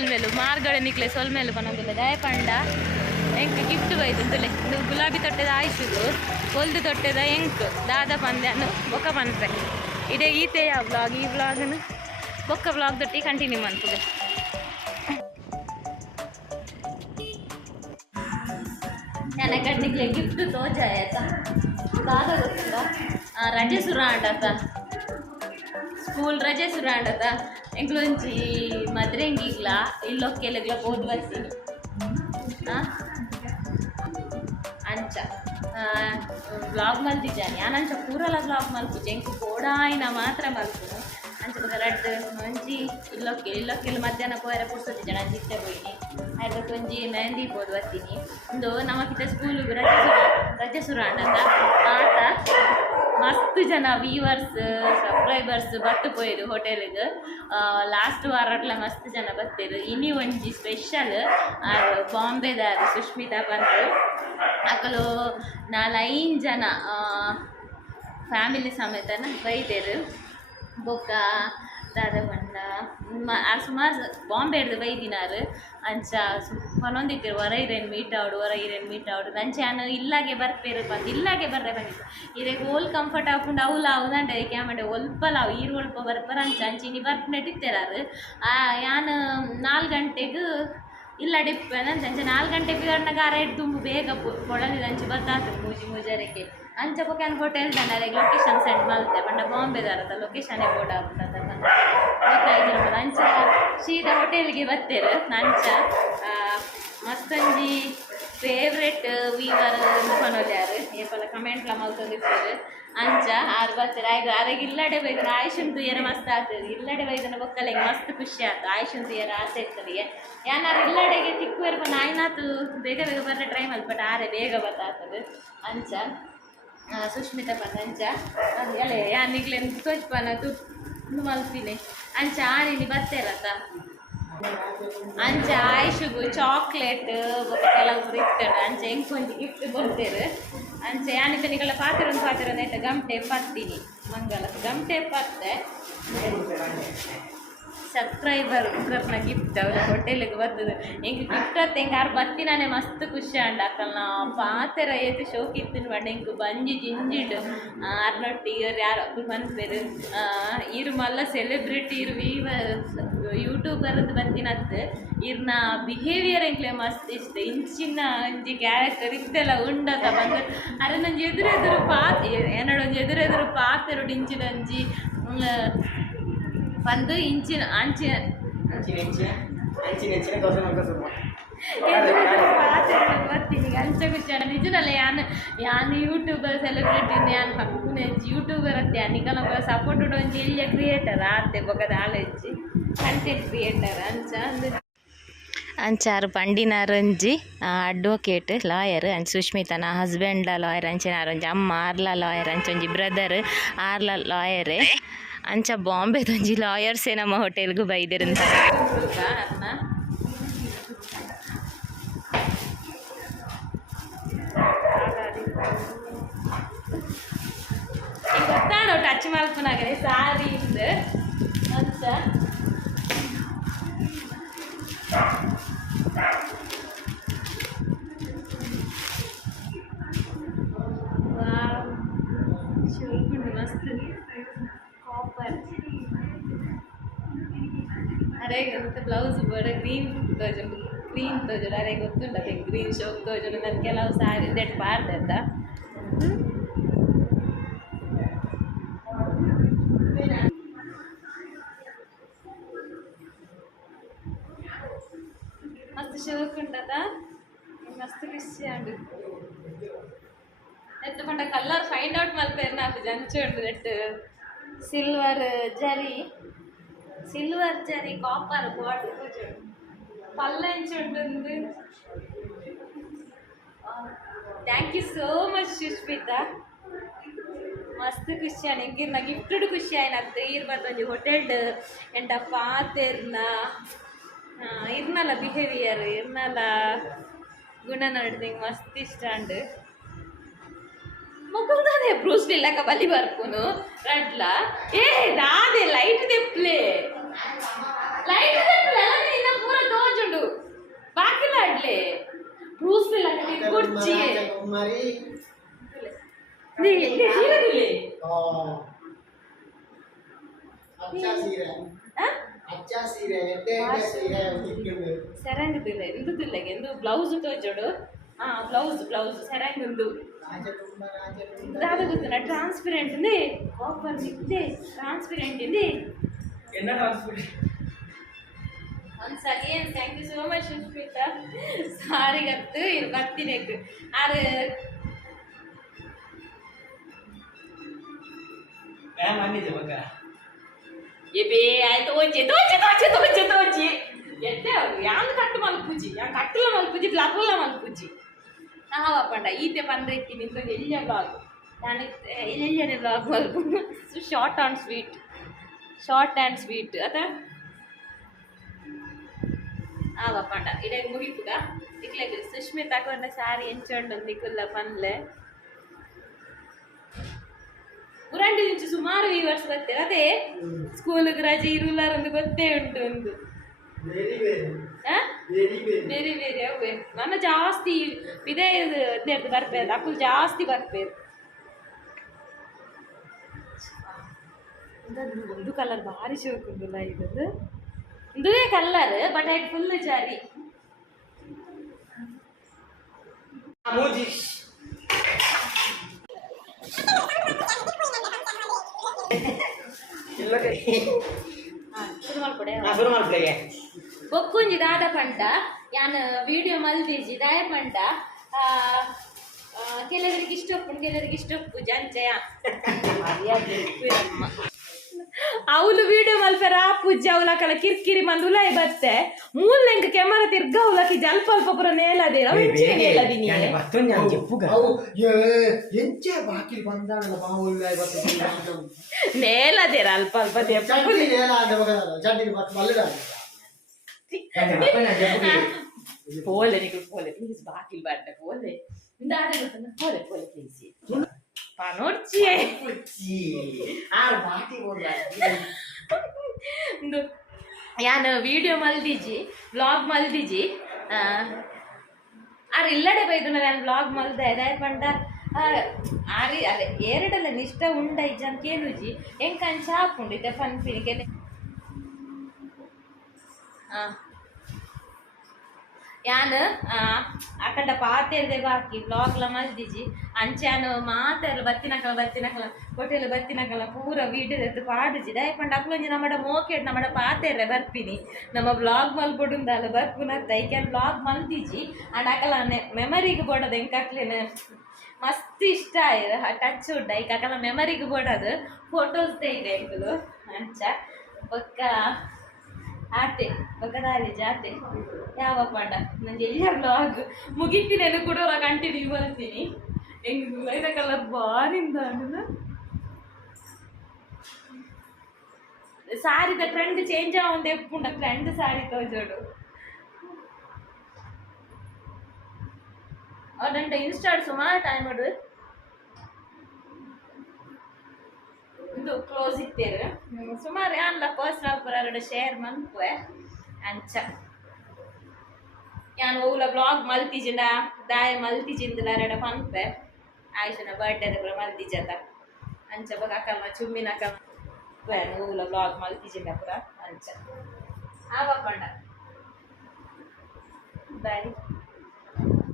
ಸೊಲ್ಮೇಲು ಮಾರ್ಗಡೆ ನಿಕ್ಲೆ ಸೊಲ್ಮೇಲು ಬನ್ನೋದಿಲ್ಲ ದಯ ಪಂಡ ಎಂಕ್ ಗಿಫ್ಟ್ ಬೈದು ಅಂತಲೆ? ಇದು ಗುಲಾಬಿ ತೊಟ್ಟೆದ ಆಯ್ಸುದು ಹೊಲ್ದು ತೊಟ್ಟೆದ ಎಂಕ್ ದಾದ ಪಂದ್ಯನು ಬೊಕ್ಕ ಪನ್ಪೆ ಇದೇ ಈತೆಯ ವ್ಲಾಗ್ ಈ ವ್ಲಾಗನು ಬೊಕ್ಕ ವ್ಲಾಗ್ ತೊಟ್ಟಿ ಕಂಟಿನ್ಯೂ ಮಾಡ್ತದೆ. ಗಿಫ್ಟ್ ತೋಜ ಆಯ್ತಾ? ದಾದ ಗೊತ್ತಿಲ್ಲ ಆ, ರಜೆ ಸುರ ಆಡತ್ತ ಸ್ಕೂಲ್ ರಜೆ ಸುರ ಆಡತ್ತ ಎಂಕ್ಲೊಂಜಿ ಮದ್ರೆಂಗಿಗ್ಲ ಇಲ್ಲೊಕ್ಕೆಲೆಗ್ಲ ಹೋದ್ ಬರ್ತೀನಿ ಹಾಂ ಅಂಚ ಬ್ಲಾಗ್ ಮಲ್ತಿದ್ದಾನೆ ನಾನು ಅಂಚ ಪೂರಲ ಬ್ಲಾಗ್ ಮಲ್ಪುಜೆ ಎಂಕು ಕೋಡಾಯಿನ ಮಾತ್ರ ಮಲ್ಪುನು ಅಂಚ ಬೊಕ ರಡ್ಡ್ ಒಂಜಿ ಇಲ್ಲೊಕ್ಕೆ ಇಲ್ಲೊಕ್ಕೆಲ್ಲ ಮಧ್ಯಾಹ್ನ ಪೋಯರ ಪುಡ್ಸೋತಿದ್ದೆ ನಾನು ಚಿತ್ತೆ ಹೋಯ್ನಿ ಅದಕ್ಕೆ ಒಂಜಿ ಮೆಹಂದಿ ಬೋದು ಬರ್ತೀನಿ ಒಂದು ನಮ್ಮ ಕಿತ್ತ ಸ್ಕೂಲಿಗೆ ರಜೆ ಸುರ ರಜೆ ಸುರ ಅಂಡತ್ತ ಆತ ಮಸ್ತ್ ಜನ ವೀವರ್ಸ್ ಸಬ್ಸ್ಕ್ರೈಬರ್ಸ್ ಬತ್ತು ಪೋಯ್ದು ಹೋಟೆಲ್ಗೆ ಲಾಸ್ಟ್ ವಾರಟ್ಲ ಮಸ್ತ್ ಜನ ಬತ್ತೇರು ಇನಿ ಒಂಜಿ ಸ್ಪೆಷಲ್ ಬಾಂಬೆದ ಸುಷ್ಮಿತಾ ಬಂತು ಅಕಲು ನಾಲೈನ್ ಜನ ಫ್ಯಾಮಿಲಿ ಸಮೇತನ ಬೈದೇರು. ಬೊಕ್ಕ ದಾದ ಸುಮಾರು ಬಾಂಬೆ ಹಿಡ್ದು ಬೈದಿನಾರು. ಅಂಚ ಪನೊಂದಿಟ್ಟಿರು ಹೊರ ಇರೇನು ಮೀಟ್ ಆವಡು ಹೊರ ಇರೇನು ಮೀಟ್ ನಂಚ ನಾನು ಇಲ್ಲಾಗೆ ಬರ್ಪೇರು ಬಂದು, ಇಲ್ಲಾಗೆ ಬರ್ರೆ ಬಂದಿತ್ತು ಇದಾಗ ಓಲ್ ಕಂಫರ್ಟ್ ಹಾಕೊಂಡು ಅವು ಅವದಂಡೆ ಕ್ಯಾಮಂಡೆ, ಒಲ್ಪಲ ಲಾವು ಈರು ಒಲ್ಪ ಬರ್ಪರ ಅಂಚ. ಅಂಚಿನಿ ಬರ್ಪ್ ನೆಟ್ಟಿತ್ತೇರಾರು ಯಾನು ನಾಲ್ಕು ಗಂಟೆಗೆ ಇಲ್ಲ ಡಿಪ್ ಅಂಚೆ ನಾಲ್ಕು ಗಂಟೆ ಗಾರ ಇಟ್ಟು ತುಂಬ ಬೇಗ ಕೊಳಲಿದ ಅಂಚೆ ಬತ್ತಾತು ಮೂಜಿ ಮುಜಾರಕ್ಕೆ ಅಂಚ ಪೊಕ್ಯಾನ್ ಹೋಟೆಲ್ ದಂಡ ಲೊಕೇಶನ್ ಸೆಂಡ್ ಮಲ್ತೆ ಪಂಡ ಬಾಂಬೆದಾರದ ಲೊಕೇಶನ್ ಬೋರ್ಡ್ ಆಗ್ಬಿಟ್ಟದ ಗೊತ್ತಾಯ್ತು ಅಂಚ ಸೀದಾ ಹೋಟೆಲ್ಗೆ ಬತ್ತೇರು ನಂಚ. ಮಸ್ತಂಜಿ ಫೇವ್ರೆಟ್ ವೀವರ್ ಪನೋಲ್ಯಾರು ಏಪಲ ಕಮೆಂಟ್ಲ ಮಲ್ತೊಂದಿರ್ತಾರೆ ಅಂಚ ಆರು ಬರ್ತಾರೆ. ಆಯ್ತು ಅರೆಗೆ ಇಲ್ಲಡೆ ಬೈದ್ರೆ ಆಯುಷನ್ ತುಯರ ಮಸ್ತ್ ಆಗ್ತದೆ. ಇಲ್ಲಡೆ ಬೈದನ ಬೊಕ್ಕಲೆಗೆ ಮಸ್ತ್ ಖುಷಿ ಆಯ್ತು ಆಯುಷನ್ ತುಯರ ಆಸೆ ಇರ್ತದೆ. ಯಾನಾರು ಇಲ್ಲಡೆಗೆ ತಿಕ್ಕುವರ್ ಪನ ಆಯ್ನಾತು ಬೇಗ ಬೇಗ ಬರ್ರೆ ಟ್ರೈ ಮಲ್ಪಟ್ಟು ಆರೆ ಬೇಗ ಬತ್ತಾಗ್ತದೆ ಅಂಚ ಸುಷ್ಮಿತಾ ಪಂಡ ಅಂಚ ಎಲೆ ಯಾನಿಗ್ಲೆ ತೋಚ್ಪನ ತು ಮಲ್ಪಿನಿ ಅಂಚ ಆಣಿನಿ ಬತ್ತೇರತ್ತ ಅಂಚ ಆಯುಷುಗು ಚಾಕ್ಲೇಟ್ ಕೆಲವು ಇರ್ತೇನೆ ಅಂಚೆ ಎಂಕೊಂದು ಗಿಫ್ಟ್ ಕೊಡ್ತೇರು ಅಂಚೆ ಯಾನಿತ ನಿಗಳ ಪಾತ್ರ ಒಂದು ಪಾತ್ರ ಆಯ್ತು ಗಮಟೆ ಪತ್ತೀನಿ ಮಂಗಲ ಗಮಟೆ ಪತ್ತೆ ಸಬ್ಸ್ಕ್ರೈಬರ್ ಉಗ್ರಪ್ನ ಗಿಫ್ಟ್ ಅವ್ರ ಹೋಟೆಲಿಗೆ ಬರ್ತದೆ ಹೆಂಗೆ ಗಿಫ್ಟ್ ಅತ್ತ ಹೆಂಗೆ ಯಾರು ಬತ್ತಿನಾನೆ ಮಸ್ತ್ ಖುಷಿ ಅಂಡ ನಾ ಪಾತೆರ ಏತು ಶೋಕಿತ್ತಿನ ಮಾಡಿ ಹೆಂಗೆ ಬಂಜಿ ಜಿಂಜಿಡ್ ಅರ್ನೊಟ್ಟಿಗೆ ಯಾರು ಮನ್ಪೇರು ಇರು ಮಲ್ಲ ಸೆಲೆಬ್ರಿಟಿ ಇರು ವೀವ ಯೂಟ್ಯೂಬರ್ದು ಬತ್ತಿನತ್ತು ಇರ್ನ ಬಿಹೇವಿಯರ್ ಎಂಕ್ಲೆ ಮಸ್ತ್ ಇಷ್ಟ ಇಂಚಿನ ಒಂಜಿ ಕ್ಯಾರೆಕ್ಟರ್ ಇತ್ತೆಲ್ಲ ಉಂಡತ ಬಂದು. ಅರೆ ನಂಜಿ ಎದುರೆದುರು ಪಾತ್ ಏನಡ ಎದುರೆದುರು ಪಾತೆರುಡು ಇಂಚಿನ ಒಂಜಿ ಬಂದು ಇಂಚಿನ ಅಂಚಿನ. ಬರ್ತೀನಿ ಅಂಚ ಖುಷಿ ನಿಜನಲ್ಲ ಯಾನ್ ಯಾನ್ ಯೂಟ್ಯೂಬರ್ ಸೆಲೆಬ್ರಿಟಿ ಯಾನ್ ಪಕ್ಕನೆ ಯೂಟ್ಯೂಬರ್ ಅಂತ. ಯಾನಿಕಲ ಸಪೋರ್ಟ್ ಒಂಜಿ ಇಲ್ಲಿಯ ಕ್ರಿಯೇಟರ್ ಆತೆ ಬೊಕದ ಆಲೊಂಜಿ ಕಂಟೆಂಟ್ ಕ್ರಿಯೇಟರ್ ಅಂಚ ಅಂದ್. ಅಂಚಾರು ಪಂಡಿನಾರೊಂಜಿ ಅಡ್ವೊಕೇಟ್ ಲಾಯರ್ ಅಂಚ ಸುಷ್ಮಿತನ ಹಸ್ಬೆಂಡ್ಲ ಲಾಯರ್ ಅಂಚಿನಾರೊಂಜಿ ಅಮ್ಮ ಆರ್ಲ ಲಾಯರ್ ಅಂಚೊಂಜಿ ಬ್ರದರ್ ಆರ್ಲ ಲಾಯರ್ ಅಂಚ ಬಾಂಬೆದೊಂಜಿ ಲಾಯರ್ಸೇ ನಮ್ಮ ಹೋಟೆಲ್ಗೂ ಬೈದಿರಂತ. ಗೊತ್ತಾಣೋ ಟಚ್ ಮಲ್ಪನಾಗನೆ ಸಾರಿ ಇಂದು ಅಂಚ. ವಾವ್. ಶೋಕುಂಡು ಮಸ್ತ್. ಮತ್ತೆ ಬ್ಲೌಸ್ ಬಡ ಗ್ರೀನ್ ತೋಜುಂಡು ಗ್ರೀನ್ ತೋಜುಂಡು ಅದೇ ಗೊತ್ತುಂಟು ಅದೇ ಗ್ರೀನ್ ಶೋಕ್ ತೋಜುಂಡು ನಾನು ಕೆಲವು ಸಾರಿ ದೆಟ್ ಬಾರ್ದೆ ಅಂತ. ಮಸ್ತ್ ಶೋಕ್ ಉಂಟದ ಮಸ್ತ್ ಖುಷಿ ಉಂಡು ನೆಟ್ಟು ಪಂಡ ಕಲರ್ ಫೈಂಡ್ ಔಟ್ ಮಲ್ಪೇರು ನಾಲ್ಕು ಜಂಚು ಉಂಟು ನೆಟ್ಟು. ಸಿಲ್ವರ್ ಜರಿ ಸಿಲ್ವರ್ ಜರಿ ಕಾಪರ್ ಬಾರ್ಡರ್ చూడు పల్లంచి ఉంటుంది thank you so much Sushmita ಮಸ್ತ್ ಖುಷಿ ಆಯ್ನ ಇಂಗಿರ್ನ ಗಿಫ್ಟೆಡ್ ಖುಷಿ ಆಯ್ನ ಅತ್ತ ಈರ್ ಬಂದೊಂಜಿ ಹೋಟೆಲ್ಡ್ ಎಂಟ ಪಾತೆರ್ನ ಇರ್ನಲ್ಲ ಬಿಹೇವಿಯರ್ ಇರ್ನಲ್ಲ ಗುಣ ನಡ್ದಿಂಗ್ ಮಸ್ತ್ ಇಷ್ಟ ಅಂಡ್ ಮುಖಂದಾನೆ ಬ್ರೂಸ್ಲಿ ಲೆಕ್ಕ ಬಲಿ ಬರ್ಪುನು ರಡ್ಲ ಏ ರಾದೆ ಲೈಟ್ ದೆಪ್ಲೆ లైట్ పిల్లలని నిన్న పూರ తోచుండు బాకిలాడ్లే బ్రూస్ పిల్లకి కుర్చి మరి నీ నీ సీరదిలే ఓ అచ్చా సీర. అచ్చా సీర ఎట్టే సీర బ్లౌజ్ తోచుడు బ్లౌజ్ బ్లౌజ్ సరంగ్ ఇందు రాజగుతున్నా ట్రాన్స్పరెంట్ ఉంది ట్రాన్స్పరెంట్ ఇది என்ன ಒಂದ್ಸಲಿ thank you so much Sushmita ಸಾರಿಗತ್ತು ಇಲ್ಲಿ ಬರ್ತೀನಿ ಅದು ಎಬೇ ಆಯ್ತು ಓಚಿ ತೋಚಿ ತೋಚಿ ತೋಚಿ ತೋಚಿ ಎದ್ದೆ ಯಾನ್ ಕಟ್ಟು ಮಲ್ಪೂಜಿ ಯಾನ್ ಕಟ್ಟಲ ಮಲ್ಪೂಜಿ ಬ್ಲಾಕುಲ್ಲ ಮಲ್ಪೂಜಿ ನಾವ ಪಂಡ ಈತೆ ಬಂದೈತಿ ನಿಂತು ಎಲ್ಲಿಯ ಬ್ಲಾಗ್ ನಾನು ಎಲ್ಲಿಯ blog ಮಲ್ಪು short and sweet short and sweet ಅತ ಆವ ಪಂಡ ಇಡೇ ಮುಗಿತುಗ ಇಕ್ಲೆಗ್ ಸುಷ್ಮಿತ್ ಹಾಕೊಂಡ ಸಾರಿ ಎಂಚೊಂಡು ನಿಕುಲ್ಲ ಪನ್ಲೆ? ಉರಂಡಿ ನಿಂಚು ಸುಮಾರು ಈ ವರ್ಷ ಗೊತ್ತೇ ಅದೇ? ಸ್ಕೂಲ್ ರಜೆ ಇರುಲಾರ ಒಂದು ಗೊತ್ತೇ ಉಂಟು ಒಂದು. ಬೇರೆ ಬೇರೆ ಅವೇ ನನ್ನ ಜಾಸ್ತಿ ಇದೇ ಬರ್ಬೇಕು ಅಕ್ಕಲು ಜಾಸ್ತಿ ಬರ್ಬೇಕು ಇದು ಕಲರ್ ಭಾರಿ ಶೋಕುಂದಿಲ್ಲ ಇದು ಇದುವೇ ಕಲರ್ ಬಟ್ ಐಟ್ ಫುಲ್ ಜಾರಿ ಮೂಜಿ ದಾದ ಪಂಡ ಯಾನ್ ವಿಡಿಯೋ ಮಲ್ದಿಜಿ ದಾಯ ಪಂಡ ಕೆಲವರಿಗೆ ಇಷ್ಟೊಪ್ಪು ಕೆಲವರಿಗೆ ಇಷ್ಟೊಪ್ಪು ಜಂಚಯ. ಮರ್ಯಾದೆ. ಅವಳು ವಿಡಿಯೋ ಮಲ್ಪೆರ ಪೂಜೆ ಅವಲಕಲ ಕಿರ್ಕಿರಿ ಮಂದು ಉಲಾಯ ಬತ್ತೆ ಮೂಲಂಕ ಕೆಮರ ತಿರ್ಗ ಅವಲಕಿ ಜಲ್ಪ ಅಲ್ಪ ಪುರ ನೇಲದಿರ ಇಂಚಿನ ನೇಲದಿನಿ ಬತ್ತೊಂದು ಅಂಜಿ ಪುಗ ಎಂಚೆ ಬಾಕಿ ಬಂದಾನಲ್ಲ ಬಾ ಉಲಾಯ ಬತ್ತೆ ನೇಲದಿರ ಅಲ್ಪ ಅಲ್ಪ ದೇಪ್ಪ ನೇಲಾದ ಮಗ ಜಡ್ಡಿ ಬತ್ತ ಮಲ್ಲದ ಪೋಲೆ ನಿಕು ಪೋಲೆ ಇಂಗ್ಲಿಷ್ ಬಾಕಿ ಬರ್ತ ಪೋಲೆ ಇಂದಾದ ಪೋಲೆ ಪೋಲೆ নড়ছে আর বাটি ವಿಡಿಯೋ ಮಲ್ದಿಜಿ ಬ್ಲಾಗ್ ಮಲ್ದಿಜಿ ಆರು ಇಲ್ಲಡೆ ಬೈದು ನಾನು ಬ್ಲಾಗ್ ಮಲ್ದ ಎದಾಯ್ತು ಪಂಡ ಆರಿ ಅಲ್ಲ ಎರಡಲ್ಲ ನಿಷ್ಠ ಉಂಡ ಇಜ್ಜ ಅಂತ ಕೇಳುಜಿ ಹೆಂಗೆ ಕಂಚ ಹಾಕೊಂಡಿದ್ದೆ ಫನ್ ಫಿನಿಗೆ ಹಾ ಯಾನ್ ಅಕಂಡ ಪಾತೆರ್ದೆ ಬಾಕಿ ಬ್ಲಾಗ್ಲ ಮಲ್ದಿಜಿ ಅಂಚಾನು ಮಾತೆರ್ಲ ಬತ್ತಿನಕಲ ಬತ್ತಿನಕಲ ಕೊಟ್ಟೆಲ ಬತ್ತಿನಕಲ ಪೂರ ವೀಡಿಯೋ ಎದ್ದು ಪಾಡುಜಿ ದಯಪಂಡ ಅಕ್ಲೊಂಜಿ ನಮ್ಮಡ ಮೋಕೆಟ್ ನಮ್ಮಡ ಪಾತೆರ್ರೆ ಬರ್ಪಿನಿ ನಮ್ಮ ಬ್ಲಾಗ್ ಮಲ್ಪೊಡುಂದಲ್ಲ ಬರ್ಪುನತ್ತ ಐಕ್ಯಾನ್ ಬ್ಲಾಗ್ ಮಲ್ದಿಜಿ ಅಂಡ್ ಅಕಲ ಮೆಮರಿಗೆ ಬೋಡದ ಎಂಕಕ್ಲೇನ ಮಸ್ತ್ ಇಷ್ಟ ಆಯ್ತು ಟಚ್ ಉಡ್ಡ ಈಗ ಅಕಲ ಮೆಮರಿಗೆ ಬೋಡದು ಫೋಟೋಸ್ ತೆಯ್ದೆ ಎಂಕುಲು ಅಂಚ. ಬೊಕ್ಕ ಆತೆ ಬಕದಾರಿ ಜಾತೆ ಯಾವ ಪಂಡ ನಂಗೆ ಎಲ್ಲ ಬ್ಲಾಗ್ ಮುಗಿತೀನಿ ಕೂಡ ಕಂಟಿನ್ಯೂ ಬರ್ತೀನಿ ಹೆಂಗ್ ಇದಕ್ಕೆಲ್ಲ ಬಾರಿಂದ ಸಾರಿದ ಟ್ರೆಂಡ್ ಚೇಂಜ್ ಆಗೊಂದು ಎಪ್ಪುಂಡ ಟ್ರೆಂಡ್ ಸಾರಿ ತೋಜೋಡು ಅದಂಟ ಇನ್ಸ್ಟಾಡ್ ಸುಮಾರು ಟೈಮ್ ಮಾಡು ಇದು ಕ್ಲೋಸ್ ಇತ್ತೇರು ಸುಮಾರು ಅಲ್ಲ ಪರ್ಸನಲ್ ಪರ ಎರಡು ಶೇರ್ ಮನ್ಪುವೆ ಅಂಚ ಯಾನ್ ಓಲ ಬ್ಲಾಗ್ ಮಲ್ತಿಜಿಂಡ ದಾಯ ಮಲ್ತಿಜಿಂದಿಲ್ಲ ಎರಡು ಪನ್ಪೆ. ಆಯುಷನ ಬರ್ಡೇದ ಪುರ ಮಲ್ತಿಜತ ಅಂಚ ಬಗ ಅಕ್ಕಲ್ನ ಚುಮ್ಮಿನ ಅಕ್ಕ ಓಲ ಬ್ಲಾಗ್ ಮಲ್ತಿಜಿಂಡ ಪುರ? ಅಂಚ. ಆವ ಪಂಡ. ಬಾಯ್